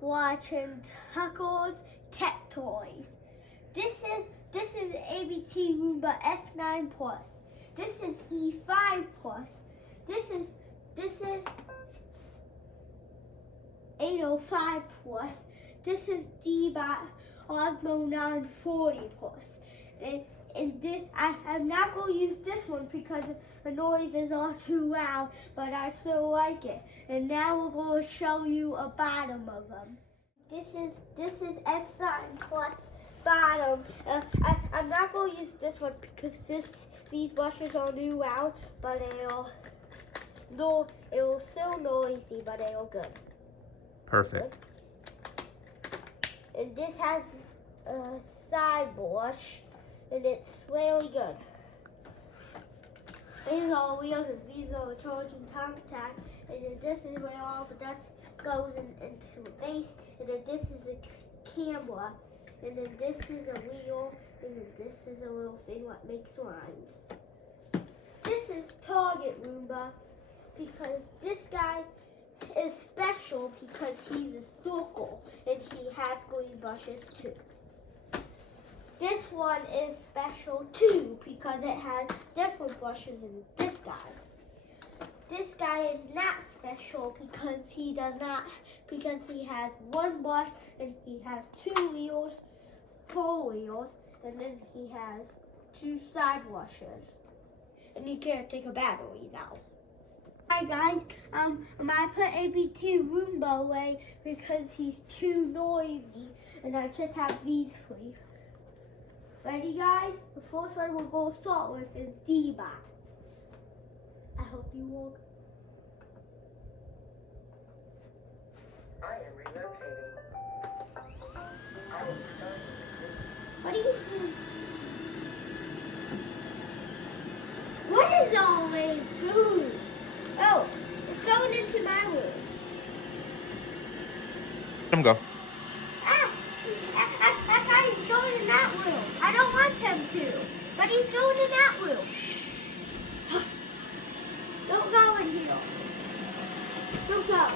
watching Tuckle's Tech Toys. This is ABT Roomba S9 Plus. This is E5 Plus. This is 805 Plus. This is Deebot Ozmo 940 Plus. And this, I'm not going to use this one because the noise is all too loud, but I still like it. And now we're going to show you a bottom of them. This is S9 Plus bottom. I'm not going to use this one because these brushes are new loud, but it will still noisy, but they're good. Perfect. And this has a side brush, and it's really good. These are wheels, and these are charging contact, and then this is where all the dust goes into the base, and then this is a camera, and then this is a wheel, and then this is a little thing that makes lines. This is Target Roomba because this guy is special because he's a circle and he has green brushes too. This one is special too because it has different brushes than this guy. This guy is not special because he has one brush and he has two wheels, four wheels, and then he has two side brushes. And you can't take a battery out. Hi guys, I put ABT Roomba away because he's too noisy, and I just have these three. Ready guys? The first one we're going to start with is Deebot. I hope you will. I am relocating. I am sorry. What do you think? What is all this food? Oh, it's going into my room. Let him go. That guy is going in that room. I don't want him to, but he's going in that room. Don't go in here. Don't go.